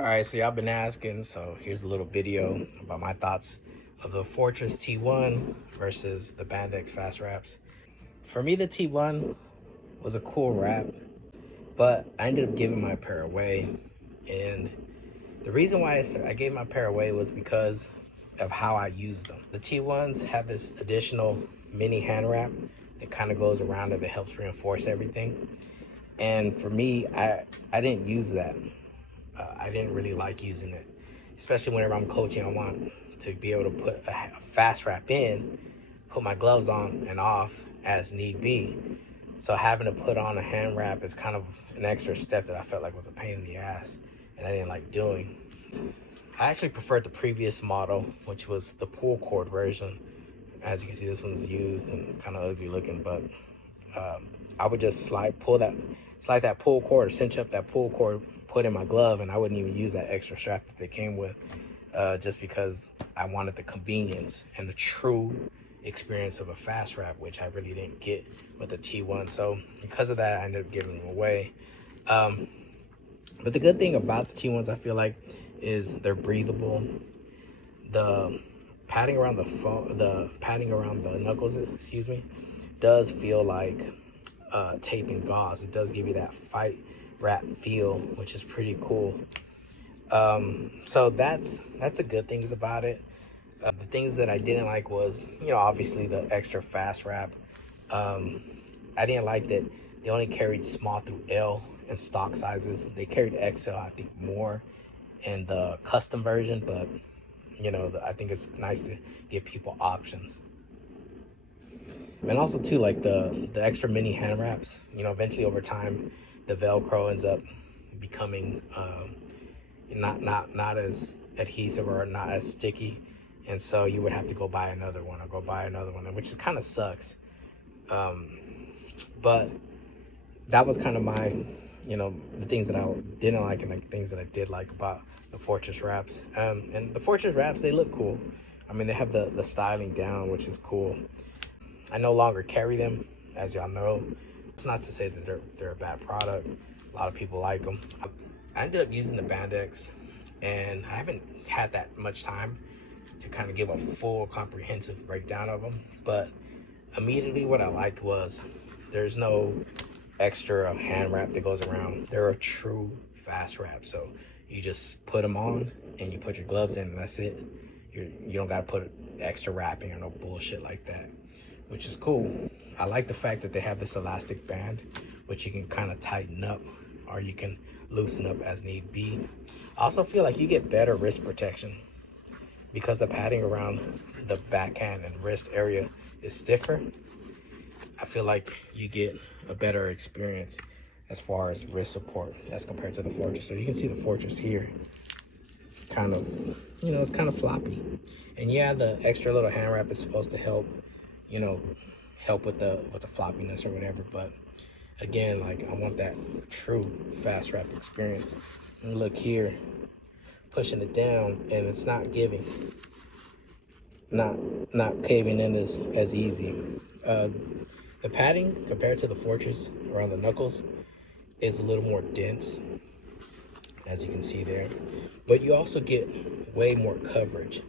All right, so y'all been asking, so here's a little video about my thoughts of the Fortress T1 versus the Bandax Fast Wraps. For me, the T1 was a cool wrap, but I ended up giving my pair away. And the reason why I gave my pair away was because of how I used them. The T1s have this additional mini hand wrap that kind of goes around it that helps reinforce everything. And for me, I didn't use that. I didn't really like using it, especially whenever I'm coaching. I want to be able to put a fast wrap in, put my gloves on and off as need be. So having to put on a hand wrap is kind of an extra step that I felt like was a pain in the ass and I didn't like doing. I actually preferred the previous model, which was the pull cord version. As you can see, this one's used and kind of ugly looking, but I would just slide that pull cord or cinch up that pull cord, put in my glove, and I wouldn't even use that extra strap that they came with, just because I wanted the convenience and the true experience of a fast wrap, which I really didn't get with the T1. So because of that, I ended up giving them away. But the good thing about the T1s, I feel like, is they're breathable. The padding around the knuckles, excuse me, does feel like tape and gauze. It does give you that fight wrap feel, which is pretty cool. So that's the good things about it. The things that I didn't like was, obviously the extra fast wrap. I didn't like that they only carried small through L in stock sizes. They carried XL, I think, more in the custom version, but I think it's nice to give people options. And also too, like the extra mini hand wraps, eventually over time the Velcro ends up becoming not as adhesive or not as sticky, and so you would have to go buy another one, which kind of sucks. But that was kind of my the things that I didn't like and the things that I did like about the Fortress wraps. And the Fortress wraps, they look cool. I mean, they have the styling down, which is cool. I no longer carry them, as y'all know. It's not to say that they're a bad product. A lot of people like them. I ended up using the Bandax, and I haven't had that much time to kind of give a full comprehensive breakdown of them. But immediately what I liked was there's no extra hand wrap that goes around. They're a true fast wrap. So you just put them on and you put your gloves in and that's it. You don't got to put extra wrapping or no bullshit like that, which is cool. I like the fact that they have this elastic band, which you can kind of tighten up or you can loosen up as need be. I also feel like you get better wrist protection because the padding around the backhand and wrist area is stiffer. I feel like you get a better experience as far as wrist support as compared to the Fortress. So you can see the Fortress here, kind of, it's kind of floppy. And yeah, the extra little hand wrap is supposed to help, help with the floppiness or whatever. But again, like, I want that true fast wrap experience. And look here, pushing it down, and it's not giving, not caving in as easy. The padding compared to the Fortress around the knuckles is a little more dense, as you can see there. But you also get way more coverage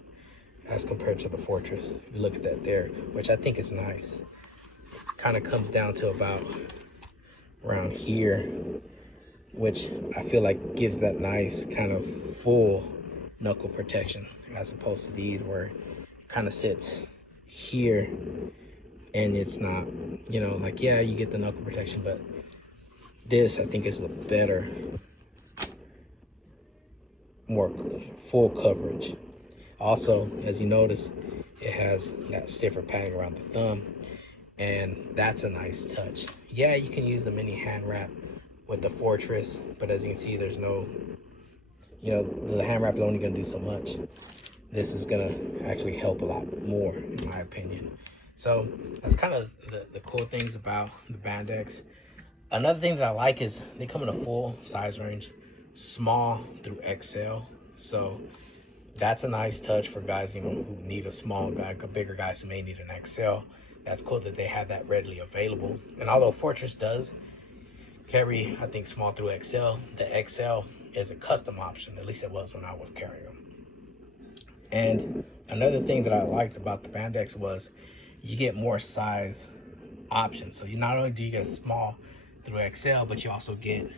as compared to the Fortress. You look at that there, which I think is nice. Kind of comes down to about around here, which I feel like gives that nice kind of full knuckle protection, as opposed to these where it kind of sits here and it's not, like, yeah, you get the knuckle protection, but this I think is a better, more full coverage. Also, as you notice, it has that stiffer padding around the thumb, and that's a nice touch. Yeah, you can use the mini hand wrap with the Fortress, but as you can see, there's no, the hand wrap is only going to do so much. This is going to actually help a lot more, in my opinion. So that's kind of the cool things about the Bandax. Another thing that I like is they come in a full size range, small through XL. So that's a nice touch for guys, who need a small guy, bigger guys who may need an XL. That's cool that they have that readily available. And although Fortress does carry, I think, small through XL, the XL is a custom option. At least it was when I was carrying them. And another thing that I liked about the Bandax was you get more size options. So you not only do you get a small through XL, but you also get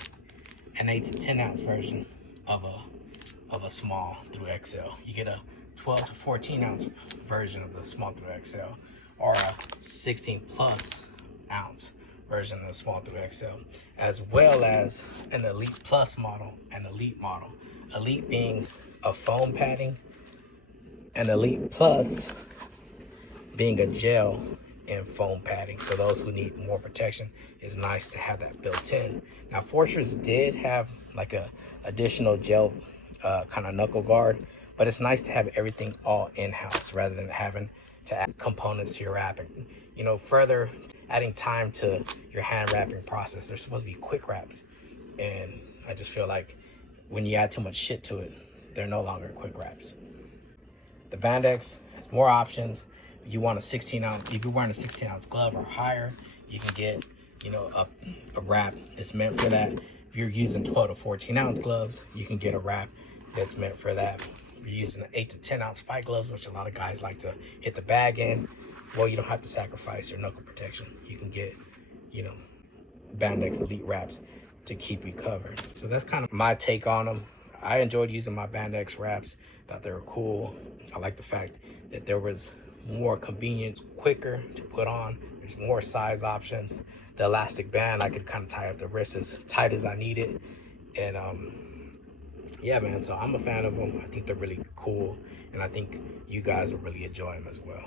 an 8 to 10 ounce version of a small through XL. You get a 12 to 14 ounce version of the small through XL, or a 16 plus ounce version of the small through XL, as well as an Elite Plus model and Elite model. Elite being a foam padding, and Elite Plus being a gel and foam padding. So those who need more protection, it's nice to have that built in. Now Fortress did have like a additional gel kind of knuckle guard, but it's nice to have everything all in-house rather than having to add components to your wrapping. You know, further adding time to your hand wrapping process. They're supposed to be quick wraps, and I just feel like when you add too much shit to it, they're no longer quick wraps. The Bandax has more options. If you want a 16 ounce, if you're wearing a 16 ounce glove or higher, you can get, you know, a wrap that's meant for that. If you're using 12 to 14 ounce gloves, you can get a wrap that's meant for that. If you're using 8 to 10 ounce fight gloves, which a lot of guys like to hit the bag in, well, you don't have to sacrifice your knuckle protection. You can get, you know, Bandax Elite wraps to keep you covered. So that's kind of my take on them. I enjoyed using my Bandax wraps, thought they were cool. I like the fact that there was more convenience, quicker to put on. There's more size options. The elastic band, I could kind of tie up the wrist as tight as I need it. And yeah, man, so I'm a fan of them. I think they're really cool, and I think you guys will really enjoy them as well.